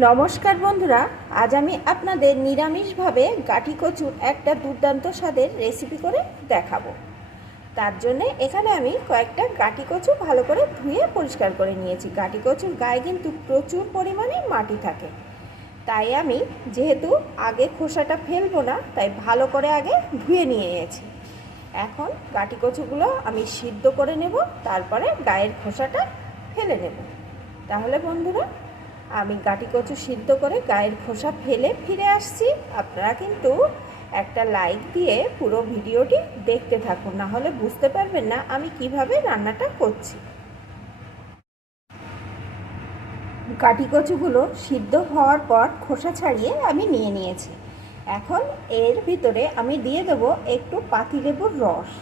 নমস্কার বন্ধুরা, আজ আমি আপনাদের নিরামিষভাবে গাঠি কচুর একটা দুর্দান্ত স্বাদের রেসিপি করে দেখাবো। তার জন্যে এখানে আমি কয়েকটা গাঠি কচু ভালো করে ধুয়ে পরিষ্কার করে নিয়েছি। গাঠি কচুর গায়ে কিন্তু প্রচুর পরিমাণে মাটি থাকে। তাই আমি যেহেতু আগে খোসাটা ফেলব না, তাই ভালো করে আগে ধুয়ে নিয়েছি। এখন গাঠি কচুগুলো আমি সিদ্ধ করে নেব, তারপরে গায়ের খোসাটা ফেলে নেব। তাহলে বন্ধুরা আমি গাটি কচু সিদ্ধ করে গায়ের খোসা ফেলে ফিরে আসছি। আপনারা কিন্তু একটা লাইক দিয়ে পুরো ভিডিওটি দেখতে থাকুন, না হলে বুঝতে পারবেন না আমি কীভাবে রান্নাটা করছি। গাটি কচুগুলো সিদ্ধ হওয়ার পর খোসা ছাড়িয়ে আমি নিয়ে নিয়েছি। এখন এর ভিতরে আমি দিয়ে দেবো একটু পাতিলেবুর রস।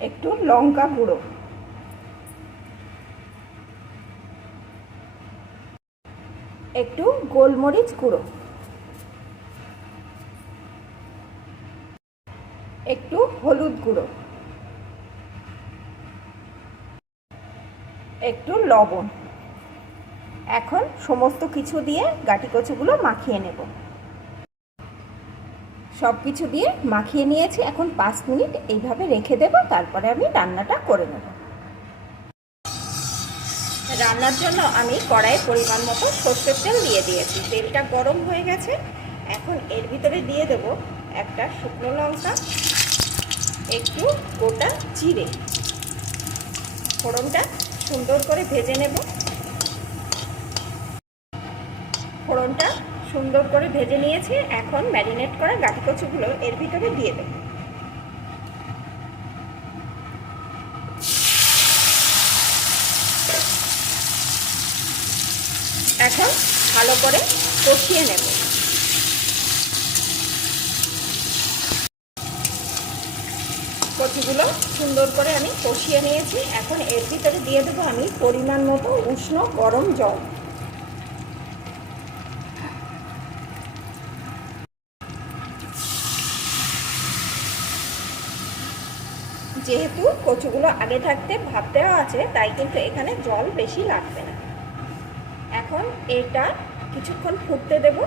একটু লঙ্কা গুঁড়ো। একটু গোলমরিচ গুঁড়ো। একটু হলুদ গুঁড়ো। একটু লবণ। এখন সমস্ত কিছু দিয়ে গাটি কচুগুলো মাখিয়ে নেব। সব কিছু দিয়ে মাখিয়ে নিয়েছি। এখন পাঁচ মিনিট এইভাবে রেখে দেব, তারপরে আমি রান্নাটা করে নেব। রান্নার জন্য আমি কড়াইয়ে পরিমাণ মতো সর্ষের তেল দিয়ে দিয়েছি। তেলটা গরম হয়ে গেছে। এখন এর ভিতরে দিয়ে দেব একটা শুকনো লঙ্কা, একটু গোটা জিরে। ফোড়নটা সুন্দর করে ভেজে নেব। ফোড়নটা সুন্দর করে ভেজে নিয়েছি। এখন ম্যারিনেট করা গাঠি কচুগুলো এর ভিতরে দিয়ে দেব। এখন ভালো করে কষিয়ে নেব। কচুগুলো সুন্দর করে আমি কষিয়ে নিয়েছি। এখন এর ভিতরে দিয়ে দেবো আমি পরিমাণ মতো উষ্ণ গরম জল। যেহেতু কচুগুলো আগে থাকতে ভাপ দেওয়া আছে, তাই কিন্তু এখানে জল বেশি লাগবে না। এখন এটা কিছুক্ষণ ফুটতে দেব।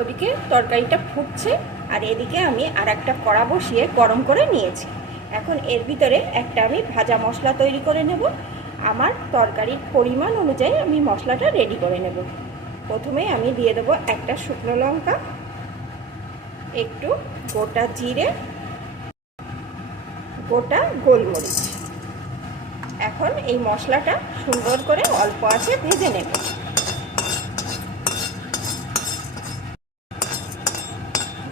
ওদিকে তরকারিটা ফুটছে, আর এদিকে আমি আর একটা কড়া বসিয়ে গরম করে নিয়েছি। এখন এর ভিতরে একটা আমি ভাজা মশলা তৈরি করে নেব। আমার তরকারির পরিমাণ অনুযায়ী আমি মশলাটা রেডি করে নেব। প্রথমে আমি দিয়ে দেবো একটা শুকনো লঙ্কা, একটু গোটা জিরে গোটা গোলমরিচ। এখন এই মশলাটা সুন্দর করে অল্প আছে ভেজে নেব।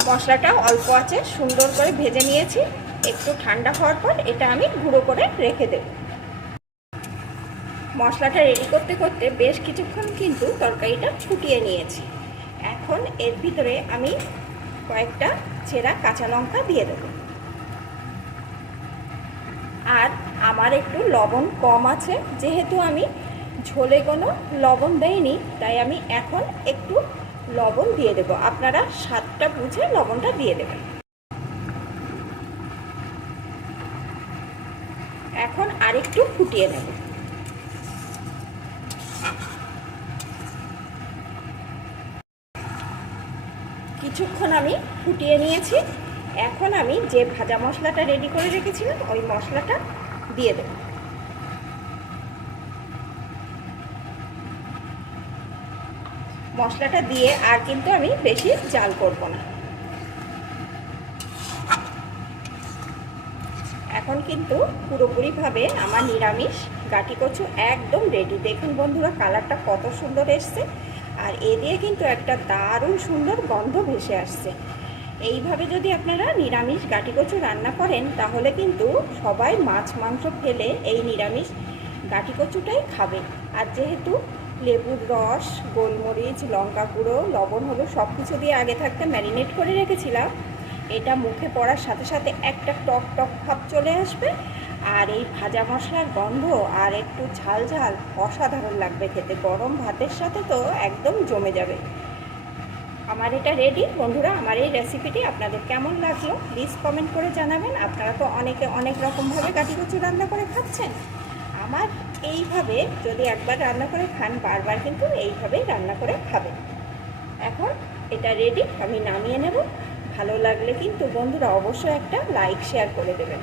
মশলাটা অল্প আছে, সুন্দর করে ভেজে নিয়েছি। একটু ঠান্ডা হওয়ার পর এটা আমি গুঁড়ো করে রেখে দেব। মশলাটা রেডি করতে করতে বেশ কিছুক্ষণ কিন্তু তরকারিটা ফুটিয়ে নিয়েছি। এখন এর ভিতরে আমি কয়েকটা ছেঁড়া কাঁচা লঙ্কা দিয়ে দেবো। আর আমার একটু লবণ কম আছে। যেহেতু আমি ঝোলে কোনো লবণ দেইনি, তাই আমি এখন একটু লবণ দিয়ে দেব। আপনারা স্বাদটা বুঝে লবণটা দিয়ে দেবেন। এখন আরেকটু ফুটিয়ে নেব। কিছুক্ষণ আমি ফুটিয়ে নিয়েছি। এখন আমি যে ভাজা মশলাটা রেডি করে রেখেছিলাম, ওই মশলাটা দিয়ে দেব। মশলাটা দিয়ে আর কিন্তু আমি বেশি জাল করব না। এখন কিন্তু পুরোপুরিভাবে আমার নিরামিষ গাটি কচু একদম রেডি দেখুন বন্ধুরা কালারটা কত সুন্দর এসছে। আর এ দিয়ে কিন্তু একটা দারুণ সুন্দর গন্ধ ভেসে আসছে। এইভাবে যদি আপনারা নিরামিষ গাটি কচু রান্না করেন, তাহলে কিন্তু সবাই মাছ, মাংস ফেলে এই নিরামিষ গাটি কচুটাই খাবে। আর যেহেতু লেবুর রস, গোলমরিচ, লঙ্কা গুঁড়ো, লবণ হলো সব কিছু দিয়ে আগে থাকতে ম্যারিনেট করে রেখেছিলাম, এটা মুখে পড়ার সাথে সাথে একটা টক টক ভাব চলে আসবে। আর এই ভাজা মশলার গন্ধ আর একটু ঝাল ঝাল অসাধারণ লাগবে খেতে। গরম ভাতের সাথে তো একদম জমে যাবে। আমার এটা রেডি বন্ধুরা, আমার এই রেসিপিটি আপনাদের কেমন লাগল? প্লিজ কমেন্ট করে জানাবেন। আপনারা তো অনেকে অনেক রকমভাবে কাটি কচু রান্না করে খাচ্ছেন। আমার এইভাবে যদি একবার রান্না করে খান, বারবার কিন্তু এইভাবেই রান্না করে খাবেন। এখন এটা রেডি আমি নামিয়ে নেব। ভালো লাগলে কিন্তু বন্ধুরা অবশ্যই একটা লাইক শেয়ার করে দেবেন।